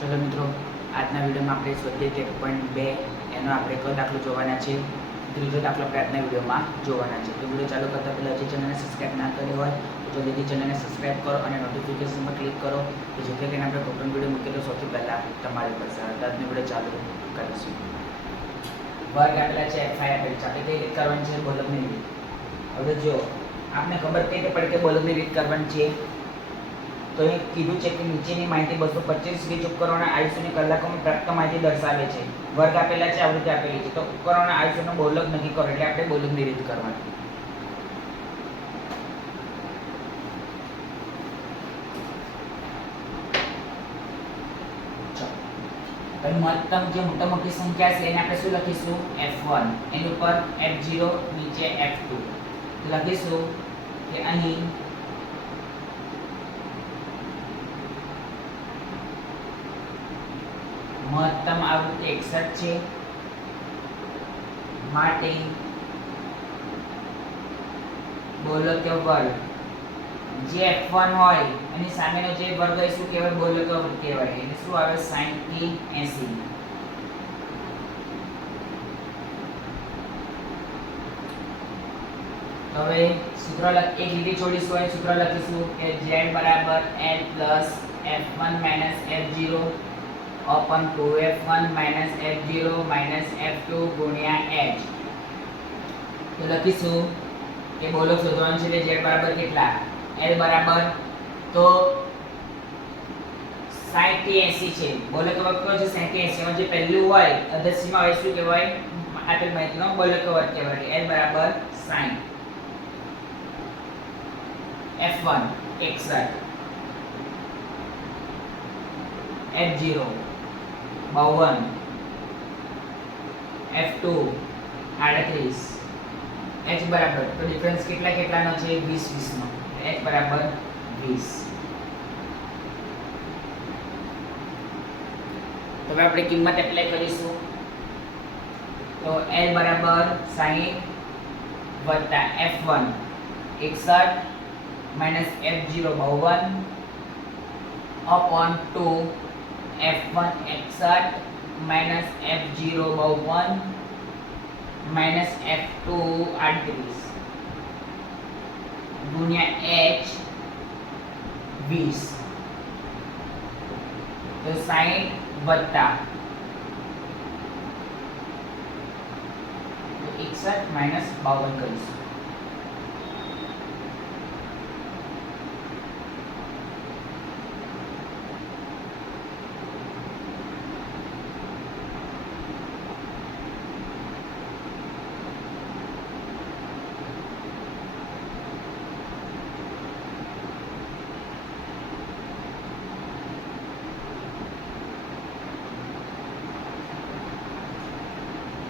ચલો મિત્રો, આજના વિડીયોમાં આપણે સ્વધ્યાય તેર પોઈન્ટ બે એનો આપણે કયો દાખલો જોવાના છે ત્રીજો દાખલો આપણે આજના વિડીયોમાં જોવાના છે. તો વીડિયો ચાલુ કરતા પહેલાં હજી ચેનલને સબસ્ક્રાઈબ ના કરી હોય, તો જલ્દીથી ચેનલને સબસ્ક્રાઈબ કરો અને નોટિફિકેશનમાં ક્લિક કરો, કે જેથી કરીને આપણે કોઈપણ વીડિયો મૂકીએ તો સૌથી પહેલાં તમારી પાસે આજનો વીડિયો ચાલુ કરીશું. વર્ગ આપેલા છે એફઆઈ આપેલ છે આપણે કઈ રીત કરવાની છે? બોલબની રીત. હવે જો, આપને ખબર કઈ રીતે પડે કે બોલબની રીત કરવાની છે? તો એ કીધું છે કે નીચેની માહિતી બસો પચીસ વીજ ઉપકરણોના આયુષ્યની કલાકોમાં પ્રાપ્ત માહિતી દર્શાવે છે. વર્ગ આપેલા છે, આવૃત્તિ આપેલી છે. તો ઉપકરણોના આયુષ્યનો બોલક નક્કી કરો, એટલે આપણે બોલક રીત કરવાની. મહત્તમ જે મોટા મોટી સંખ્યા છે, એને આપણે શું લખીશું? F1 એની ઉપર f0 નીચે f2 લખીશું કે અહીં મહત્તમ આવૃત્તિ 61 છે. માટે બોલક્ય વર્ગ. જે F1 હોય, એની સામેનો જે વર્ગ હોય, શું કહેવાય? બોલક્ય વર્ગ કહેવાય. એટલે શું આવે? 60 થી 80 તો હવે સૂત્ર એક લીટી છોડીશું અને સૂત્ર લખીશું કે z બરાબર l f1 f0 upon 2f1 f0 f2 ગુણ્યા h. તો લખીશું કે બોલો શોધવાનું છે કે z બરાબર કેટલા? L બરાબર તો 60 થી 80 છે. બોલો કે વર્ગ કયો છે 60 થી 80 માં જે પહેલું હોય, અધ્યક્ષમાં હોય, શું કહેવાય? આપેલ માહિતીનો બોલો કે વર્ગ કહેવાય. L બરાબર 60 f1 61 f0 બાવન F2 આડત્રીસ, H બરાબર. તો ડિફરન્સ કેટલા કેટલાનો છે? 20 20 નો H બરાબર 20 તો હવે આપણે કિંમત એપ્લાય કરીશું. તો L બરાબર 60 વત્તા F1 61 માઇનસ એફ જીરો બાવન upon 2 F1 61 minus F0 બાવન minus F2 આડત્રીસ ગુણ્યા H વીસ તો સાઈઠ વત્તા એકસઠ માઇનસ બાવન કરીશું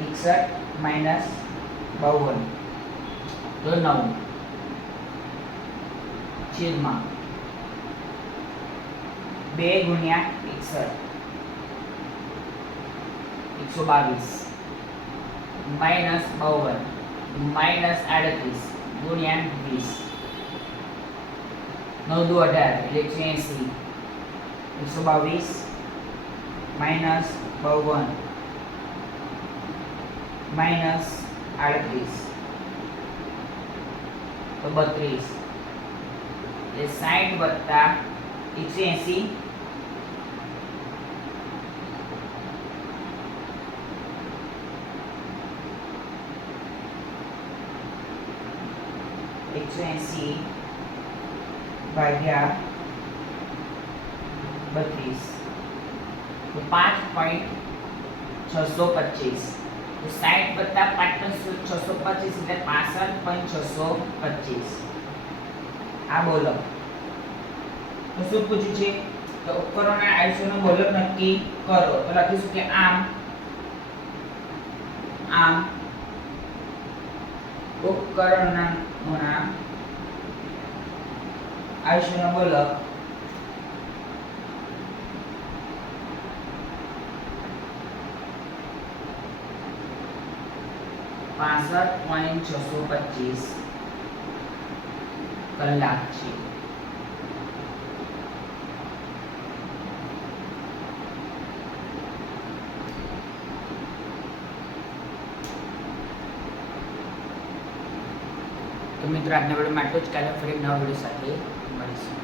એકસઠ માઇનસ બાવન. તો નવ. છેદમાં બે ગુણ્યા એકસઠ. એકસો બાવીસ. માઇનસ બાવન. માઇનસ આડત્રીસ. ગુણ્યા વીસ. નવ દુ અઢાર, એટલે એંસી એકસો બાવીસ. માઇનસ બાવન. માઇનસ આડત્રીસ તો બત્રીસ એટલે સાઠ વત્તા એકસો એંસી એકસો એંસી ભાગ્યા બત્રીસ તો પાંચ પોઈન્ટ છસો પચીસ તો સાઠ વત્તા પાંચ પોઈન્ટ છસો પચીસ એટલે પાસઠ પોઈન્ટ છસો પચીસ. આ બોલો. તો શું પૂછ્યું છે? તો ઉપકરણના આયુષ્યનો બોલો નક્કી કરો. તો લખીશું કે આમ આમ ઉપકરણના આયુષ્યનો બોલક પાસઠ પોઈન્ટ છસો પચીસ કલાક છે. તો મિત્રો આજના વિડીયોમાં આટલું જ. કાલે ફરી નવા વીડિયો સાથે મળીશું.